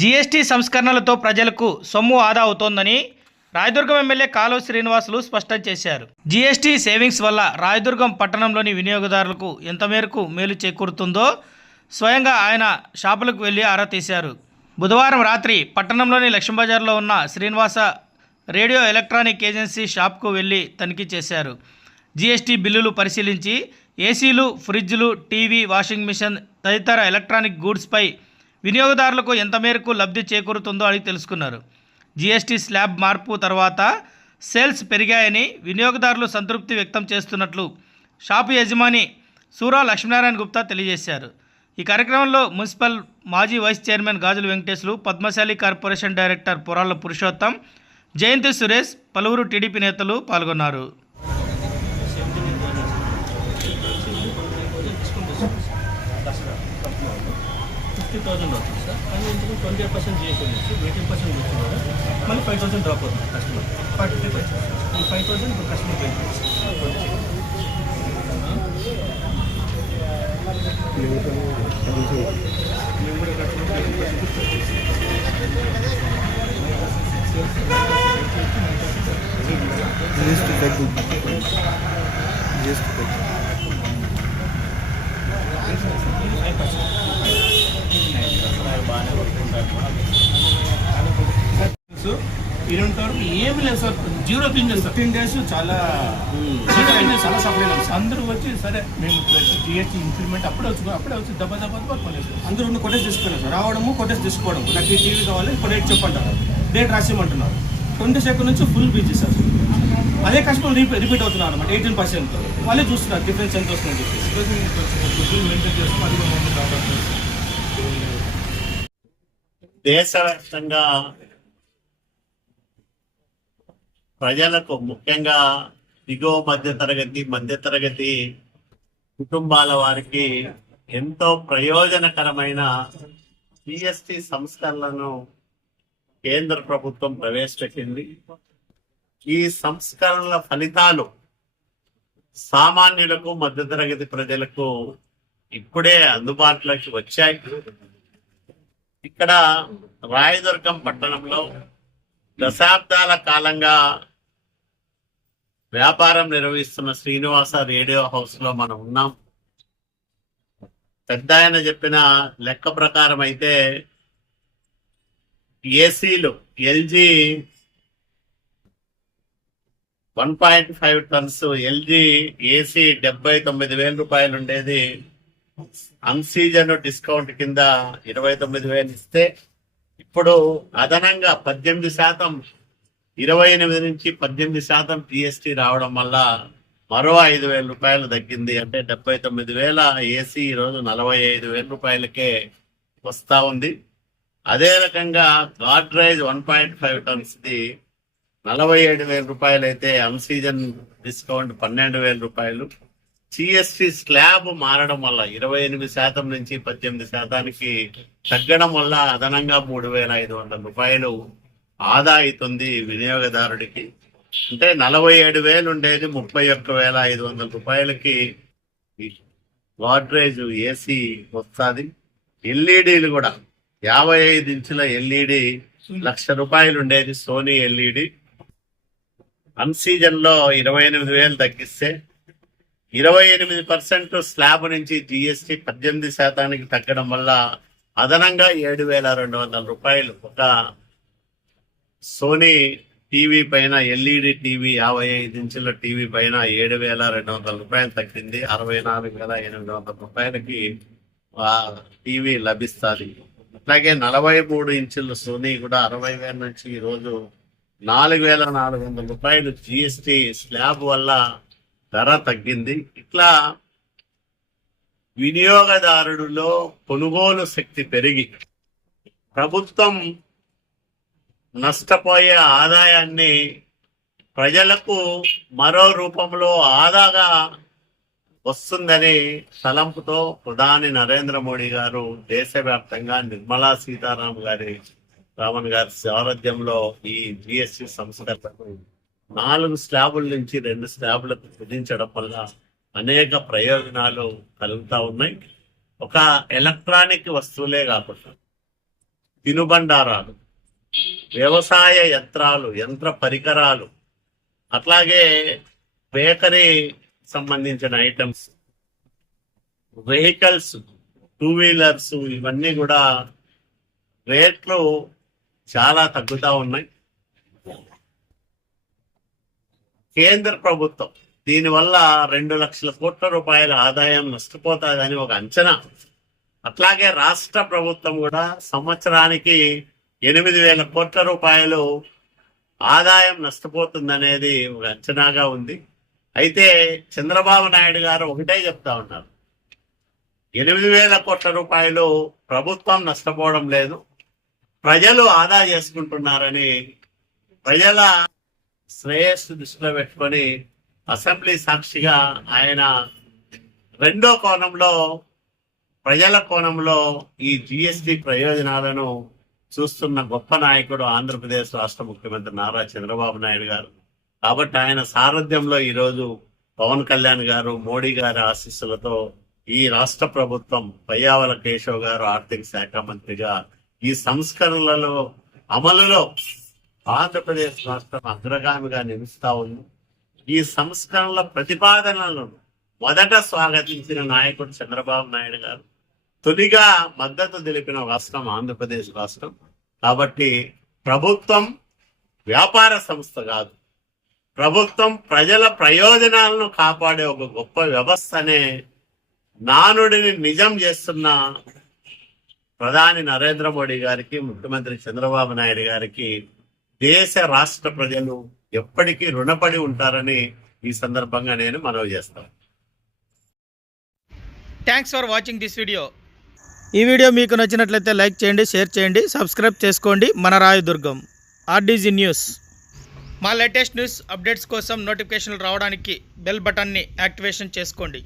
GST సంస్కరణలతో ప్రజలకు సొమ్ము ఆదా అవుతోందని రాయదుర్గం ఎమ్మెల్యే కాలువ శ్రీనివాసులు స్పష్టం చేశారు. జీఎస్టీ సేవింగ్స్ వల్ల రాయదుర్గం పట్టణంలోని వినియోగదారులకు ఎంత మేరకు మేలు చేకూరుతుందో స్వయంగా ఆయన షాపులకు వెళ్ళి ఆరా తీశారు. బుధవారం రాత్రి పట్టణంలోని లక్ష్మీబజార్లో ఉన్న శ్రీనివాస రేడియో ఎలక్ట్రానిక్ ఏజెన్సీ షాప్కు వెళ్ళి తనిఖీ చేశారు. జీఎస్టీ బిల్లులు పరిశీలించి ఏసీలు ఫ్రిడ్జ్లు టీవీ వాషింగ్ మిషన్ తదితర ఎలక్ట్రానిక్ గూడ్స్పై వినియోగదారులకు ఎంత మేరకు లబ్ధి చేకూరుతుందో అని తెలుసుకున్నారు. జీఎస్టీ స్లాబ్ మార్పు తర్వాత సేల్స్ పెరిగాయని వినియోగదారులు సంతృప్తి వ్యక్తం చేస్తున్నట్లు షాపు యజమాని సూరా లక్ష్మీనారాయణ గుప్తా తెలియజేశారు. ఈ కార్యక్రమంలో మున్సిపల్ మాజీ వైస్ చైర్మన్ గాజుల వెంకటేశ్లు పద్మశాలి కార్పొరేషన్ డైరెక్టర్ పొరాల పురుషోత్తం జయంతి సురేష్ పలువురు టీడీపీ నేతలు పాల్గొన్నారు. ఫిఫ్టీ థౌసండ్ అవుతుంది సార్ కానీ ఇందులో ట్వంటీ ఎయిట్ పర్సెంట్ జిఎస్టీ ఉంది ఎయిటీన్ పర్సెంట్ వస్తున్నారు మళ్ళీ ఫైవ్ థౌసండ్ డ్రాప్ అవుతుంది కస్టమర్ ఫార్టీ త్రీ పర్సెంట్ ఈ జిఎస్టీ తగ్గుద్ది ఇరవై వరకు ఏమి లేదు sir. Zero business fifteen days చాలా జీరో బిజినెస్ చాలా సార్ అందరూ వచ్చి సరే మేము జిఎస్టీ ఇంప్లిమెంట్ అప్పుడే వచ్చి అప్పుడే వచ్చి దెబ్బ దెబ్బ అందరూ ఉన్న కొటేజ్ తీసుకున్నారు సార్. రావడము కొటేజ్ తీసుకోవడం. నాకు ఈ టీవీ కావాలి ఇప్పుడు రేట్ చెప్పంటారు. డేట్ రాసేయమంటున్నారు ట్వంటీ సెకండ్ నుంచి ఫుల్ బిజీ సార్. అదే కస్టమర్ రిపీ రిపీట్ అవుతున్నారు అనమాట ఎయిటీన్ పర్సెంట్. వాళ్ళే చూస్తున్నారు డిఫరెన్స్ ఎంత వస్తుందని చెప్పేసి. మెయింటైన్ చేస్తాం అది దేశవ్యాప్తంగా ప్రజలకు ముఖ్యంగా దిగువ మధ్య తరగతి మధ్య తరగతి కుటుంబాల వారికి ఎంతో ప్రయోజనకరమైన జిఎస్టి సంస్కరణలను కేంద్ర ప్రభుత్వం ప్రవేశపెట్టింది. ఈ సంస్కరణల ఫలితాలు సామాన్యులకు మధ్యతరగతి ప్రజలకు ఇప్పుడే అందుబాటులోకి వచ్చాయి. ఇక్కడ రాయదుర్గం పట్టణంలో దశాబ్దాల కాలంగా వ్యాపారం నిర్వహిస్తున్న శ్రీనివాస రేడియో హౌస్లో మనం ఉన్నాం. పెద్ద ఆయన చెప్పిన లెక్క ప్రకారం అయితే ఏసీలు LG one point five tons LG AC డెబ్బై తొమ్మిది వేల రూపాయలు ఉండేది అన్సీజన్ డిస్కౌంట్ కింద ఇరవై తొమ్మిది వేలు ఇస్తే ఇప్పుడు అదనంగా పద్దెనిమిది శాతం ఇరవై ఎనిమిది నుంచి పద్దెనిమిది శాతం జిఎస్టీ రావడం వల్ల మరో ఐదు వేల రూపాయలు తగ్గింది. అంటే డెబ్బై తొమ్మిది వేల ఏసీ ఈరోజు నలభై ఐదు వేల రూపాయలకే వస్తూ ఉంది. అదే రకంగా గాడ్రేజ్ వన్ పాయింట్ ఫైవ్ టన్స్ది నలభై ఏడు వేల రూపాయలు అయితే అన్సీజన్ డిస్కౌంట్ పన్నెండు వేల రూపాయలు. సిఎస్టి స్లాబ్ మారడం వల్ల ఇరవై ఎనిమిది శాతం నుంచి పద్దెనిమిది శాతానికి తగ్గడం వల్ల అదనంగా మూడు వేల ఐదు వందల రూపాయలు ఆదా అవుతుంది వినియోగదారుడికి. అంటే నలభై ఏడు వేలు ఉండేది ముప్పై ఒక్క వేల ఐదు వందల రూపాయలకి గాడ్రేజ్ ఏసీ వస్తుంది. ఎల్ఈడీలు కూడా యాభై ఐదు ఇంచుల ఎల్ఈడి లక్ష రూపాయలు ఉండేది సోనీ ఎల్ఈడి. అన్సీజన్లో ఇరవై ఎనిమిది వేలు తగ్గిస్తే ఇరవై ఎనిమిది పర్సెంట్ స్లాబ్ నుంచి జిఎస్టి పద్దెనిమిది శాతానికి తగ్గడం వల్ల అదనంగా ఏడు వేల రెండు వందల రూపాయలు ఒక సోనీ టీవీ పైన ఎల్ఈడి టీవీ యాభై ఐదు ఇంచుల టీవీ పైన ఏడు వేల రెండు వందల రూపాయలు తగ్గింది. అరవై నాలుగు వేల ఎనిమిది వందల రూపాయలకి టీవీ లభిస్తుంది. అట్లాగే నలభై మూడు ఇంచుల సోనీ కూడా అరవై వేల నుంచి ఈరోజు రోజు నాలుగు వేల నాలుగు వందల రూపాయలు జిఎస్టి స్లాబ్ వల్ల ధర తగ్గింది. ఇట్లా వినియోగదారుడిలో కొనుగోలు శక్తి పెరిగి ప్రభుత్వం నష్టపోయే ఆదాయాన్ని ప్రజలకు మరో రూపంలో ఆదాగా వస్తుందని తలంపుతో ప్రధాని నరేంద్ర మోడీ గారు దేశవ్యాప్తంగా నిర్మలా సీతారాం గారి రామన్ గారి సారథ్యంలో ఈ జిఎస్టి సంస్కరణను నాలుగు స్లాబుల నుంచి రెండు స్లాబులకు కుదించడం వల్ల అనేక ప్రయోజనాలు కలుగుతా ఉన్నాయి. ఒక ఎలక్ట్రానిక్ వస్తువులే కాకుండా తినుబండారాలు వ్యవసాయ యంత్రాలు యంత్ర పరికరాలు అట్లాగే బేకరీ సంబంధించిన ఐటమ్స్ వెహికల్స్ టూ వీలర్స్ ఇవన్నీ కూడా రేట్లు చాలా తగ్గుతూ ఉన్నాయి. కేంద్ర ప్రభుత్వం. దీనివల్ల రెండు లక్షల కోట్ల రూపాయల ఆదాయం నష్టపోతాదని ఒక అంచనా. అట్లాగే రాష్ట్ర ప్రభుత్వం కూడా సంవత్సరానికి ఎనిమిది వేల కోట్ల రూపాయలు ఆదాయం నష్టపోతుందనేది ఒక అంచనాగా ఉంది. అయితే చంద్రబాబు నాయుడు గారు ఒకటే చెప్తా ఉన్నారు. ఎనిమిది వేల కోట్ల రూపాయలు ప్రభుత్వం నష్టపోవడం లేదు. ప్రజలు ఆదా చేసుకుంటున్నారని ప్రజల శ్రేయస్సు దృష్టిలో పెట్టుకొని అసెంబ్లీ సాక్షిగా ఆయన రెండో కోణంలో ప్రజల కోణంలో ఈ జిఎస్టి ప్రయోజనాలను చూస్తున్న గొప్ప నాయకుడు ఆంధ్రప్రదేశ్ రాష్ట్ర ముఖ్యమంత్రి నారా చంద్రబాబు నాయుడు గారు. కాబట్టి ఆయన సారథ్యంలో ఈరోజు పవన్ కళ్యాణ్ గారు మోడీ గారి ఆశీస్సులతో ఈ రాష్ట్ర ప్రభుత్వం పయ్యావల కేశవ్ గారు ఆర్థిక శాఖ మంత్రిగా ఈ సంస్కరణలలో అమలులో ఆంధ్రప్రదేశ్ రాష్ట్రం అగ్రగామిగా నిలుస్తా ఉంది. ఈ సంస్కరణల ప్రతిపాదనలను మొదట స్వాగతించిన నాయకుడు చంద్రబాబు నాయుడు గారు తొలిగా మద్దతు తెలిపిన రాష్ట్రం ఆంధ్రప్రదేశ్ రాష్ట్రం. కాబట్టి ప్రభుత్వం వ్యాపార సంస్థ కాదు. ప్రభుత్వం ప్రజల ప్రయోజనాలను కాపాడే ఒక గొప్ప వ్యవస్థ అనే నానుడిని నిజం చేస్తున్న ప్రధాని నరేంద్ర మోడీ గారికి ముఖ్యమంత్రి చంద్రబాబు నాయుడు గారికి దేశ రాష్ట్ర ప్రజలు ఎప్పటికీ రుణపడి ఉంటారని ఈ సందర్భంగా నేను మనవి చేస్తాను thanks for watching this video ఈ వీడియో మీకు నచ్చినట్లయితే లైక్ చేయండి షేర్ చేయండి సబ్స్క్రైబ్ చేసుకోండి. మన రాయదుర్గం ఆర్డీజీ న్యూస్ మా లేటెస్ట్ న్యూస్ అప్డేట్స్ కోసం నోటిఫికేషన్లు రావడానికి బెల్ బటన్ని యాక్టివేషన్ చేసుకోండి.